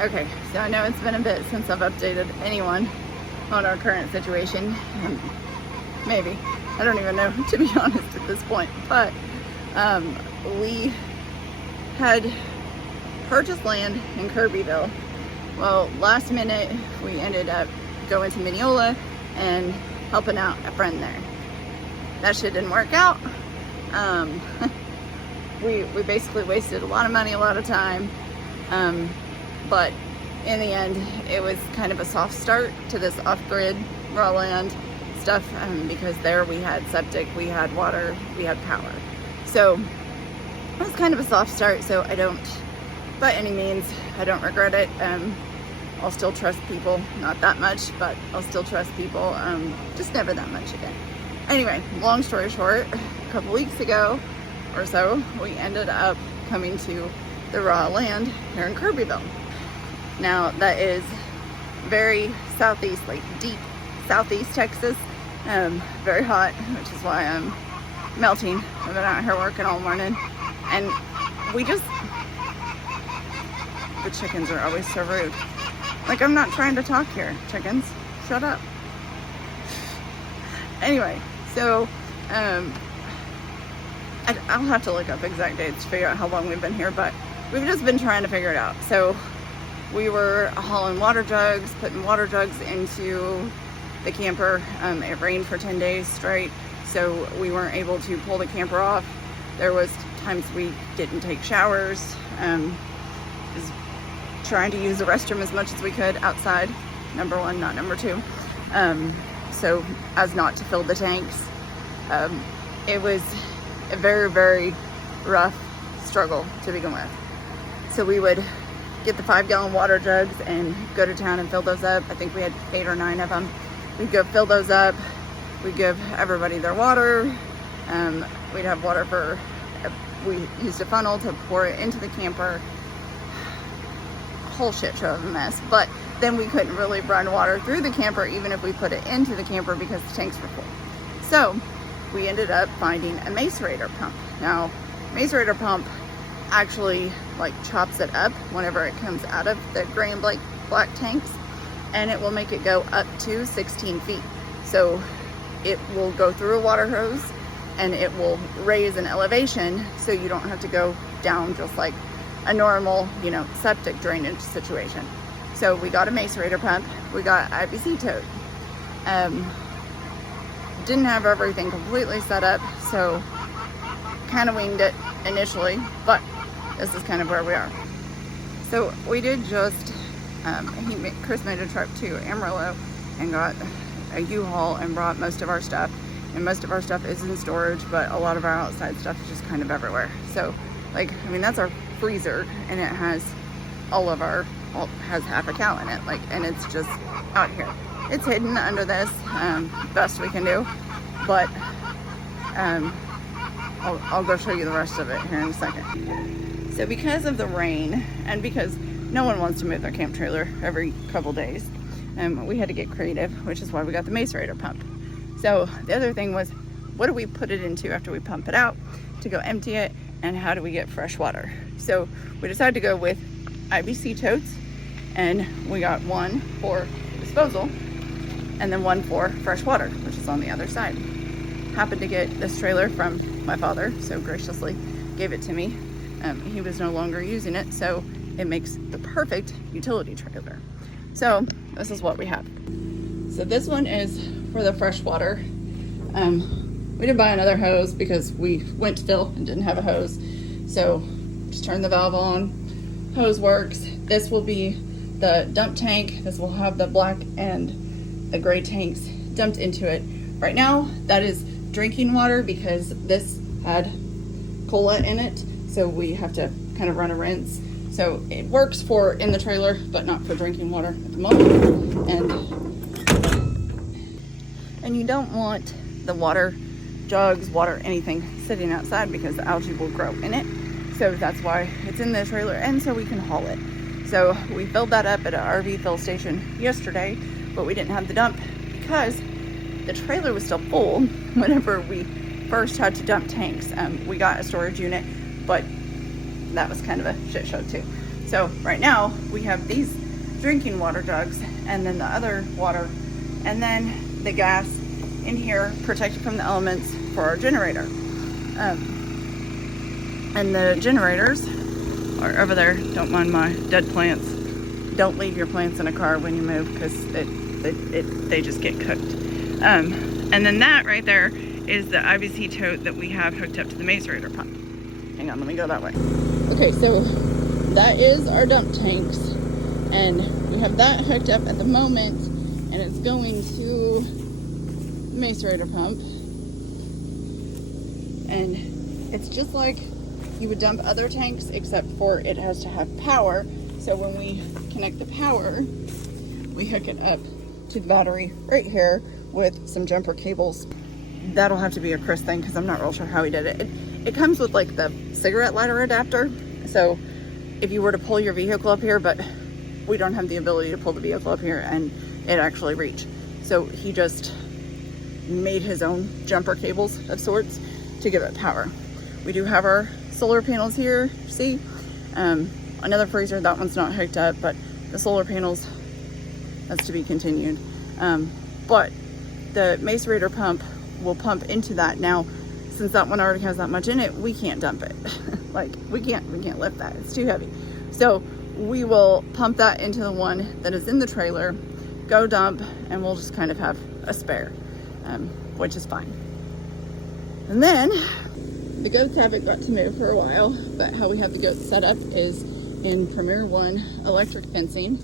Okay, so I know it's been a bit since I've updated anyone on our current situation. Maybe. I don't even know, to be honest, at this point. But we had purchased land in Kirbyville. Well, last minute, we ended up going to Mineola and helping out a friend there. That shit didn't work out. We basically wasted a lot of money, a lot of time. But in the end, it was kind of a soft start to this off-grid raw land stuff, because there we had septic, we had water, we had power. So it was kind of a soft start, so I don't, by any means, I don't regret it. I'll still trust people, not that much, but I'll still trust people, just never that much again. Anyway, long story short, a couple weeks ago or so, we ended up coming to the raw land here in Kirbyville. Now that is very southeast, like deep southeast Texas, very hot, which is why I'm melting. I've been out here working all morning, and the chickens are always so rude. Like, I'm not trying to talk here, chickens, shut up. Anyway, so I'll have to look up exact dates to figure out how long we've been here, but we've just been trying to figure it out. So we were hauling water jugs, putting water jugs into the camper. It rained for 10 days straight, so we weren't able to pull the camper off. There was times we didn't take showers. Was trying to use the restroom as much as we could outside, number one, not number two. So as not to fill the tanks. It was a very, very rough struggle to begin with. So we would get the 5-gallon water jugs and go to town and fill those up. I think we had 8 or 9 of them. We'd go fill those up. We'd give everybody their water. We'd have water we used a funnel to pour it into the camper. Whole shit show of a mess. But then we couldn't really run water through the camper even if we put it into the camper because the tanks were full. So we ended up finding a macerator pump. Now, macerator pump actually like chops it up whenever it comes out of the gray and black tanks, and it will make it go up to 16 feet. So it will go through a water hose and it will raise an elevation so you don't have to go down just like a normal, septic drainage situation. So we got a macerator pump, we got IBC tote. Didn't have everything completely set up, so kind of winged it initially, but this is kind of where we are. So we did just, Chris made a trip to Amarillo and got a U-Haul and brought most of our stuff. And most of our stuff is in storage, but a lot of our outside stuff is just kind of everywhere. So that's our freezer, and it has has half a cow in it, and it's just out here. It's hidden under this, best we can do, but I'll go show you the rest of it here in a second. So because of the rain, and because no one wants to move their camp trailer every couple days, we had to get creative, which is why we got the macerator pump. So the other thing was, what do we put it into after we pump it out to go empty it, and how do we get fresh water? So we decided to go with IBC totes, and we got one for disposal and then one for fresh water, which is on the other side. Happened to get this trailer from my father, so graciously gave it to me. He was no longer using it, so it makes the perfect utility trailer. So this is what we have. So this one is for the fresh water. We did buy another hose because we went to fill and didn't have a hose. So just turn the valve on, hose works. This will be the dump tank. This will have the black and the gray tanks dumped into it. Right now, that is drinking water because this had cola in it. So we have to kind of run a rinse. So it works for in the trailer, but not for drinking water at the moment. And you don't want the water jugs, water, anything sitting outside because the algae will grow in it. So that's why it's in the trailer, and so we can haul it. So we filled that up at an RV fill station yesterday, but we didn't have the dump because the trailer was still full whenever we first had to dump tanks. We got a storage unit, but that was kind of a shit show too. So right now we have these drinking water jugs, and then the other water, and then the gas in here protected from the elements for our generator. And the generators are over there. Don't mind my dead plants. Don't leave your plants in a car when you move, because they just get cooked. And then that right there is the IBC tote that we have hooked up to the Macerator pump. Hang on, let me go that way. Okay, so that is our dump tanks, and we have that hooked up at the moment, and it's going to the Macerator pump. And it's just like you would dump other tanks, except for it has to have power. So when we connect the power, we hook it up to the battery right here with some jumper cables. That'll have to be a Chris thing, because I'm not real sure how he did it. It comes with like the cigarette lighter adapter. So if you were to pull your vehicle up here, but we don't have the ability to pull the vehicle up here and it actually reach. So he just made his own jumper cables of sorts to give it power. We do have our solar panels here, see? Another freezer, that one's not hooked up, but the solar panels, that's to be continued. But the Macerator pump will pump into that. Now, since that one already has that much in it, we can't dump it. Like, we can't lift that, it's too heavy. So we will pump that into the one that is in the trailer, go dump, and we'll just kind of have a spare, which is fine. And then the goats haven't got to move for a while, but how we have the goats set up is in Premier One electric fencing.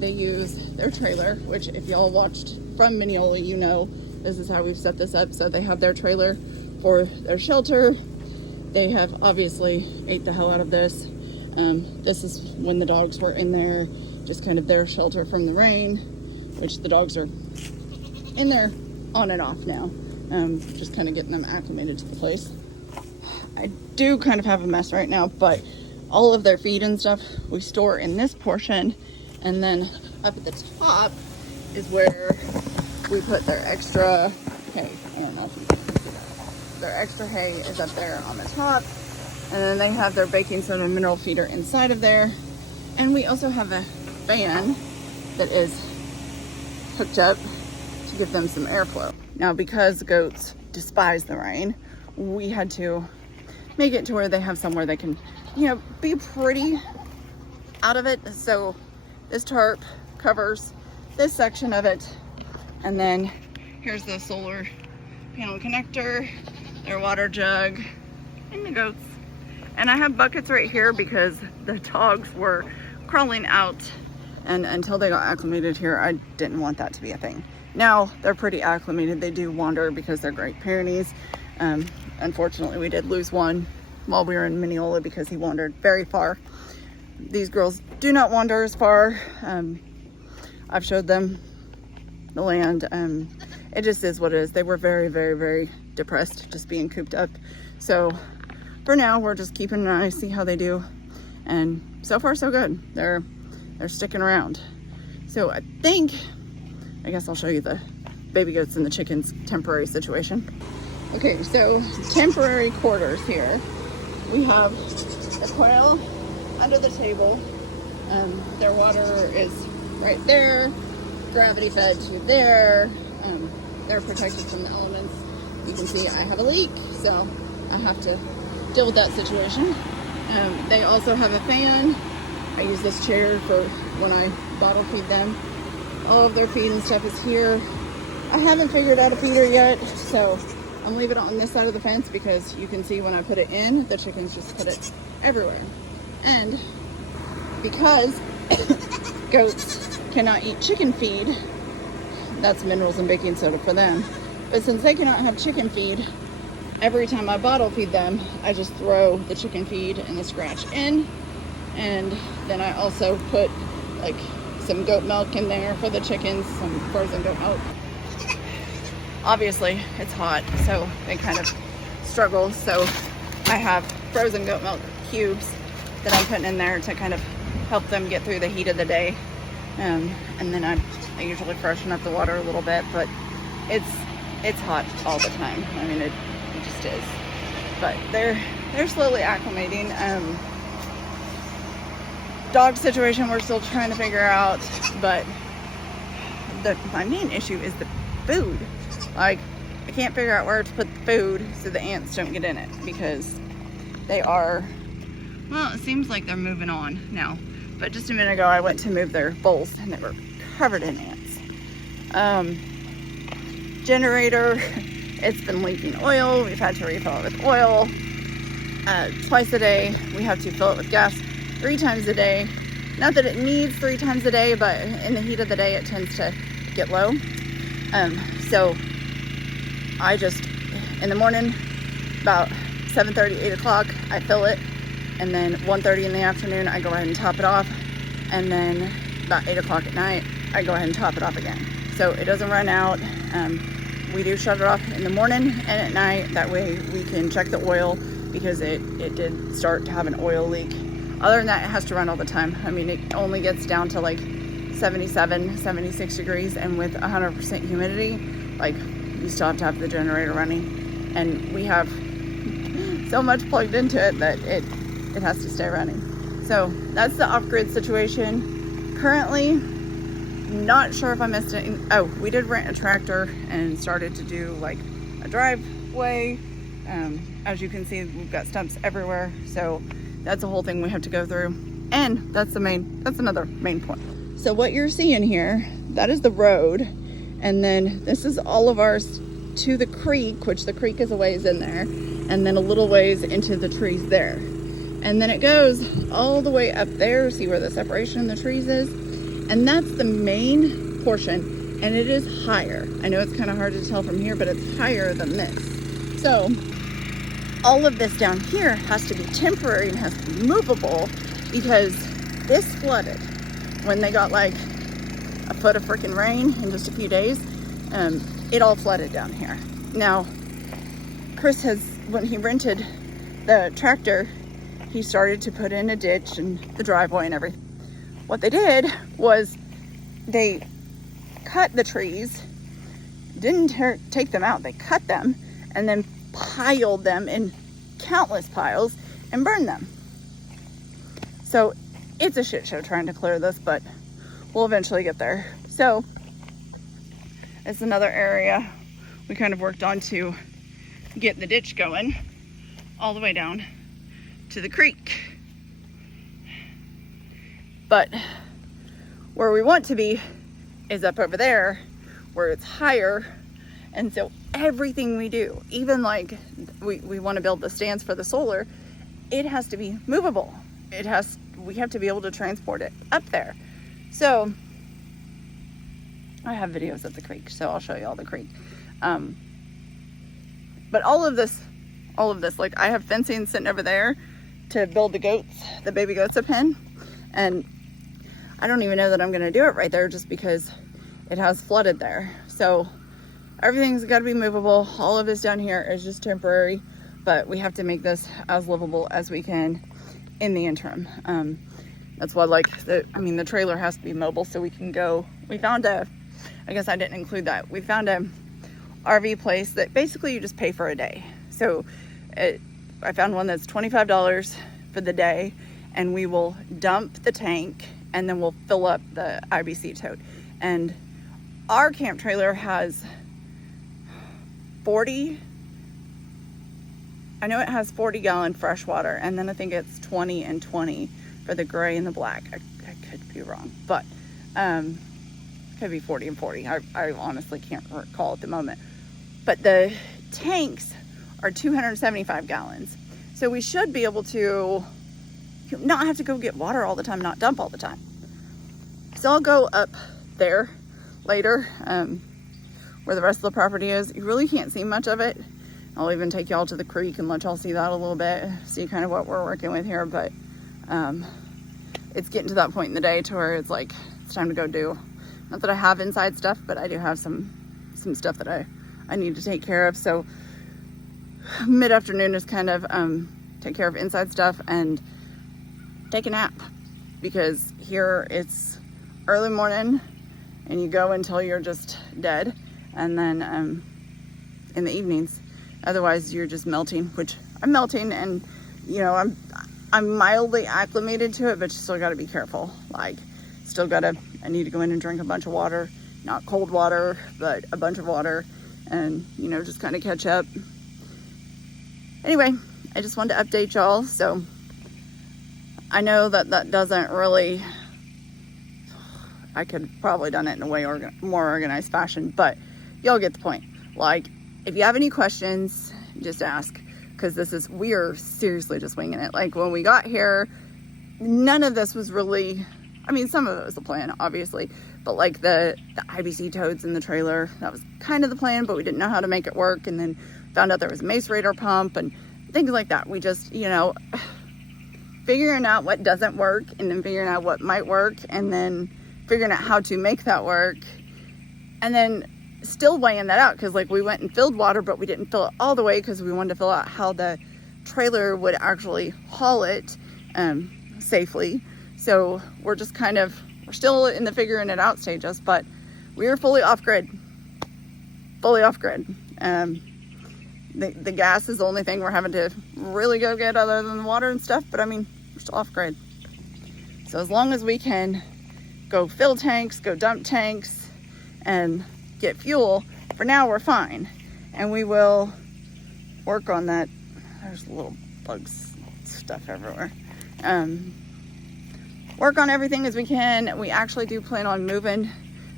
They use their trailer, which if y'all watched from Mineola, you know this is how we've set this up. So they have their trailer for their shelter. They have obviously ate the hell out of this. This is when the dogs were in there, just kind of their shelter from the rain, which the dogs are in there on and off now. Just kind of getting them acclimated to the place. I do kind of have a mess right now, but all of their feed and stuff we store in this portion, and then up at the top is where we put their extra hay. I don't know if you can see that. Their extra hay is up there on the top, and then they have their baking soda mineral feeder inside of there. And we also have a fan that is hooked up to give them some airflow. Now, because goats despise the rain, we had to make it to where they have somewhere they can, you know, be pretty out of it. So this tarp covers this section of it, and then here's the solar panel connector, their water jug, and the goats. And I have buckets right here because the dogs were crawling out, and until they got acclimated here, I didn't want that to be a thing. Now they're pretty acclimated. They do wander because they're Great Pyrenees. Unfortunately, we did lose one while we were in Mineola because he wandered very far. These girls do not wander as far. I've showed them the land. It just is what it is. They were very, very, very depressed just being cooped up. So for now, we're just keeping an eye, see how they do. And so far, so good. They're sticking around. So I guess I'll show you the baby goats and the chickens temporary situation. Okay, so temporary quarters here. We have the quail under the table. Their water is right there, gravity fed to there. They're protected from the elements. You can see I have a leak, so I have to deal with that situation. They also have a fan. I use this chair for when I bottle feed them. All of their feed and stuff is here. I haven't figured out a feeder yet, so I'm leaving it on this side of the fence because you can see when I put it in, the chickens just put it everywhere. And because goats cannot eat chicken feed, that's minerals and baking soda for them. But since they cannot have chicken feed, every time I bottle feed them, I just throw the chicken feed and the scratch in. And then I also put like some goat milk in there for the chickens, some frozen goat milk. Obviously it's hot, so they kind of struggle. So I have frozen goat milk cubes that I'm putting in there to kind of help them get through the heat of the day. And then I usually freshen up the water a little bit, but it's hot all the time. I mean, it just is. But they're slowly acclimating. dog situation we're still trying to figure out, but my main issue is the food. Like, I can't figure out where to put the food so the ants don't get in it, because they are, well, it seems like they're moving on now, but just a minute ago I went to move their bowls and they were covered in ants. Generator, it's been leaking oil. We've had to refill it with oil twice a day. We have to fill it with gas 3 times a day. Not that it needs 3 times a day, but in the heat of the day it tends to get low. So I just, in the morning, about 7:30, 8 o'clock, I fill it, and then 1:30 in the afternoon I go ahead and top it off, and then about 8 o'clock at night I go ahead and top it off again, so it doesn't run out. We do shut it off in the morning and at night, that way we can check the oil, because it did start to have an oil leak. Other than that, it has to run all the time. I mean, it only gets down to like 77, 76 degrees, and with 100% humidity, like, you still have to have the generator running, and we have so much plugged into it that it has to stay running. So that's the off-grid situation. Currently, not sure if I missed it. Oh, we did rent a tractor and started to do like a driveway. As you can see, we've got stumps everywhere, so that's a whole thing we have to go through, and that's another main point. So what you're seeing here, that is the road, and then this is all of ours to the creek, which the creek is a ways in there, and then a little ways into the trees there. And then it goes all the way up there. See where the separation in the trees is? And that's the main portion, and it is higher. I know it's kind of hard to tell from here, but it's higher than this. So all of this down here has to be temporary and has to be movable, because this flooded when they got like a foot of freaking rain in just a few days. It all flooded down here. Now, Chris has, when he rented the tractor, he started to put in a ditch and the driveway and everything. What they did was they cut the trees, didn't take them out, they cut them and then piled them in countless piles and burned them. So it's a shit show trying to clear this, but we'll eventually get there. So it's another area we kind of worked on to get the ditch going all the way down to the creek. But where we want to be is up over there where it's higher. And so everything we do, even like we want to build the stands for the solar, it has to be movable. We have to be able to transport it up there. So I have videos of the creek, so I'll show you all the creek. But all of this, like, I have fencing sitting over there to build the baby goats up in, and I don't even know that I'm gonna do it right there just because it has flooded there. So everything's got to be movable. All of this down here is just temporary, but we have to make this as livable as we can in the interim. That's why, like, the trailer has to be mobile so we can go. We found I guess I didn't include that. We found a RV place that basically you just pay for a day. So I found one that's $25 for the day, and we will dump the tank and then we'll fill up the IBC tote. And our camp trailer has 40 gallon fresh water, and then I think it's 20 and 20 for the gray and the black. I could be wrong, but could be 40 and 40. I honestly can't recall at the moment. But the tanks are 275 gallons. So we should be able to not have to go get water all the time, not dump all the time. So I'll go up there later where the rest of the property is. You really can't see much of it. I'll even take y'all to the creek and let y'all see that a little bit, see kind of what we're working with here. But it's getting to that point in the day to where it's like, it's time to go do. Not that I have inside stuff, but I do have some stuff that I need to take care of. So mid-afternoon is kind of take care of inside stuff and take a nap, because here it's early morning and you go until you're just dead, and then in the evenings, otherwise you're just melting, which I'm melting, and you know, I'm mildly acclimated to it, but you still got to be careful. Like, I need to go in and drink a bunch of water, not cold water, but a bunch of water, and, you know, just kind of catch up. Anyway, I just wanted to update y'all. So I know that doesn't really, I could probably done it in a way more organized fashion, but y'all get the point. Like, if you have any questions, just ask, because we are seriously just winging it. Like, when we got here, none of this was really, I mean, some of it was the plan, obviously, but like the IBC toads in the trailer, that was kind of the plan, but we didn't know how to make it work. And then found out there was a macerator pump and things like that. We just, you know, figuring out what doesn't work, and then figuring out what might work, and then figuring out how to make that work, and then still weighing that out, because like we went and filled water, but we didn't fill it all the way because we wanted to fill out how the trailer would actually haul it safely. So we're just we're still in the figuring it out stages, but we're fully off grid. The gas is the only thing we're having to really go get other than the water and stuff, but I mean, we're still off grid. So as long as we can go fill tanks, go dump tanks, and get fuel, for now we're fine. And we will work on that. There's little bugs, stuff everywhere. Work on everything as we can. We actually do plan on moving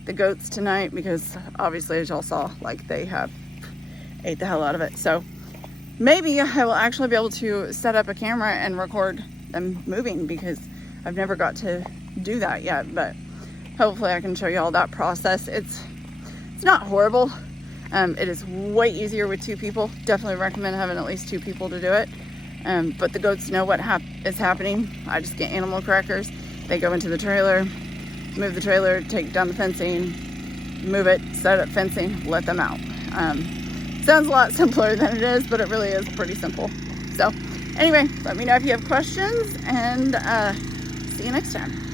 the goats tonight, because obviously, as y'all saw, like, they have ate the hell out of it. So maybe I will actually be able to set up a camera and record them moving, because I've never got to do that yet, but hopefully I can show you all that process. It's not horrible. It is way easier with 2 people. Definitely recommend having at least 2 people to do it. But the goats know what is happening. I just get animal crackers. They go into the trailer, move the trailer, take down the fencing, move it, set up fencing, let them out. Sounds a lot simpler than it is, but it really is pretty simple. So anyway, let me know if you have questions, and see you next time.